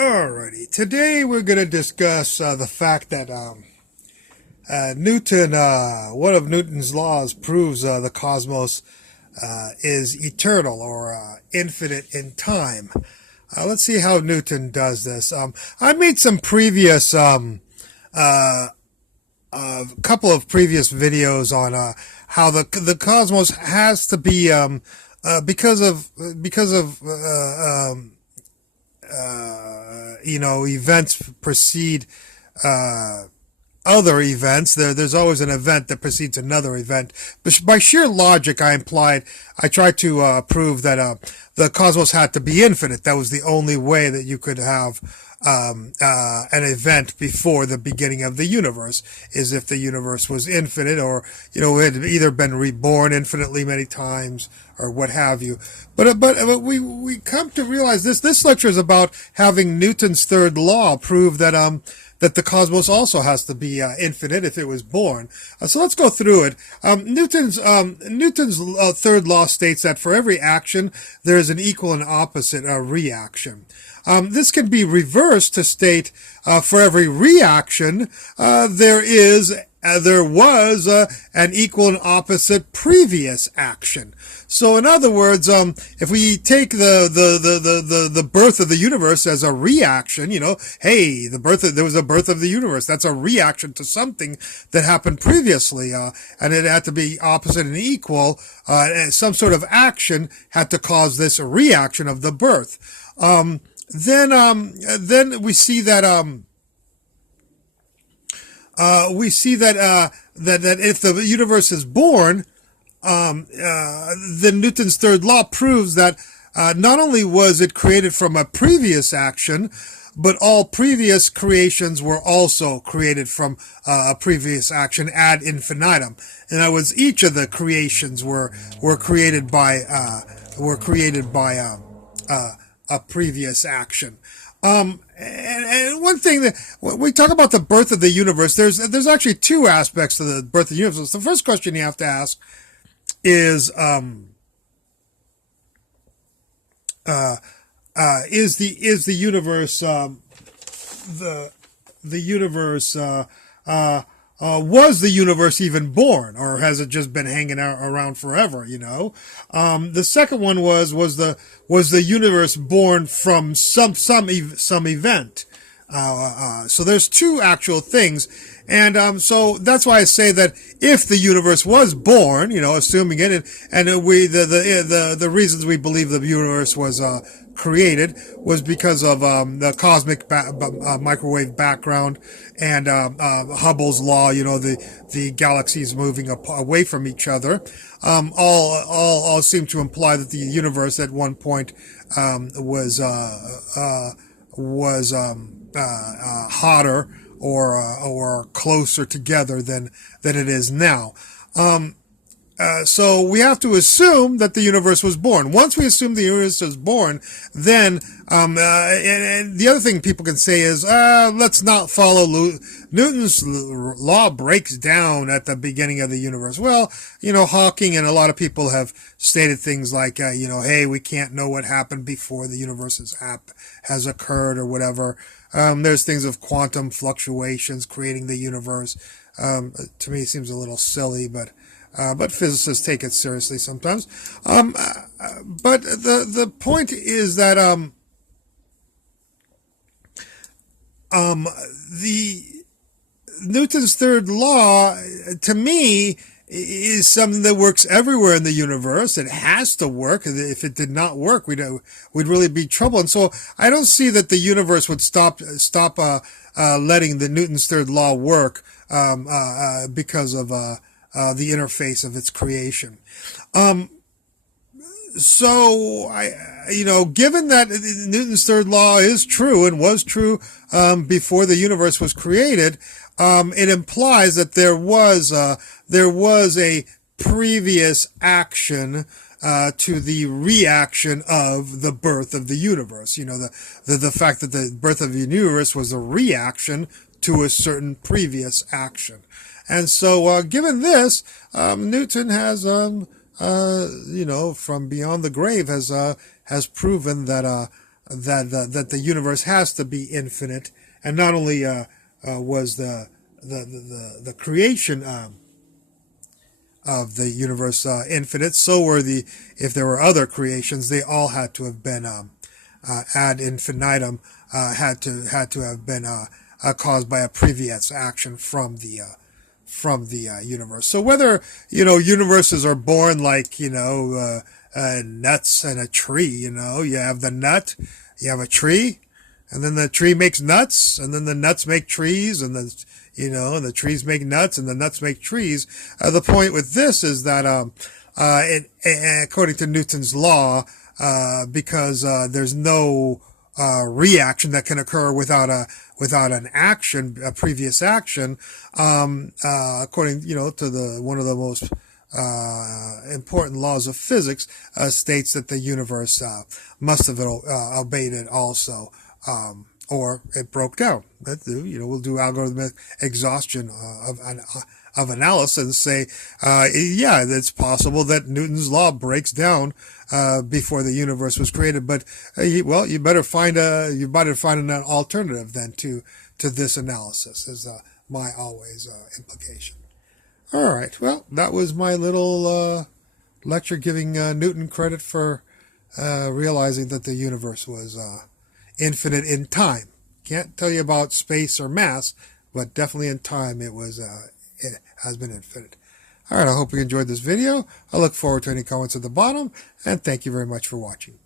Alrighty, today we're going to discuss the fact that Newton, one of Newton's laws, proves the cosmos is eternal or infinite in time. Let's see how Newton does this. I made some previous, couple of previous videos on how the cosmos has to be because of events precede uh, other events. There's always an event that precedes another event. But by sheer logic, I tried to prove that the cosmos had to be infinite. That was the only way that you could have an event before the beginning of the universe, is if the universe was infinite, or it had either been reborn infinitely many times or what have you. But we come to realize this lecture is about having Newton's third law prove that the cosmos also has to be infinite if it was born. So let's go through it. Newton's third law states that for every action there is an equal and opposite reaction. This can be reversed to state for every reaction there was an equal and opposite previous action. So in other words, if we take the birth of the universe as a reaction, hey, there was a birth of the universe. That's a reaction to something that happened previously, and it had to be opposite and equal. And some sort of action had to cause this reaction of the birth. Then we see that that if the universe is born, then Newton's third law proves that not only was it created from a previous action, but all previous creations were also created from a previous action ad infinitum. In other words, each of the creations were created by a previous action. And one thing that when we talk about the birth of the universe, there's actually two aspects to the birth of the universe. The first question you have to ask is the universe the universe was the universe even born, or has it just been hanging out around forever? The second one was the universe born from some event? So there's two actual things, and so that's why I say that if the universe was born, assuming it, and we the reasons we believe the universe was created was because of the cosmic microwave background and Hubble's law. The galaxies moving away from each other. All seem to imply that the universe at one point was hotter or closer together than it is now. So we have to assume that the universe was born. Once we assume the universe was born, then and the other thing people can say is, let's not follow Newton's law breaks down at the beginning of the universe. Well, Hawking and a lot of people have stated things like, hey, we can't know what happened before the universe has occurred or whatever. There's things of quantum fluctuations creating the universe. To me, it seems a little silly, but physicists take it seriously sometimes. But the point is that the Newton's third law, to me, is something that works everywhere in the universe. It has to work. If it did not work, we'd really be in trouble. And so I don't see that the universe would stop letting the Newton's third law work because of the interface of its creation. So given that Newton's third law is true and was true before the universe was created, it implies that there was a previous action to the reaction of the birth of the universe. The fact that the birth of the universe was a reaction to a certain previous action. And so, given this, Newton has, from beyond the grave, has proven that that the universe has to be infinite, and not only was the creation of the universe infinite, so were if there were other creations, they all had to have been ad infinitum, had to have been caused by a previous action from the universe. So whether universes are born like nuts and a tree, you have the nut, you have a tree, and then the tree makes nuts, and then the nuts make trees, and and the trees make nuts, and the nuts make trees. The point with this is that, according to Newton's law, because there's no reaction that can occur without an action, a previous action, according to one of the most important laws of physics, states that the universe must have obeyed it also, or it broke down. We'll do algorithmic exhaustion of analysis and say, yeah, it's possible that Newton's law breaks down before the universe was created. But you better find an alternative then to this analysis, is my always implication. All right. Well, that was my little lecture giving Newton credit for realizing that the universe was infinite in time. Can't tell you about space or mass, but definitely in time it has been infinite. All right. I hope you enjoyed this video. I look forward to any comments at the bottom, and thank you very much for watching.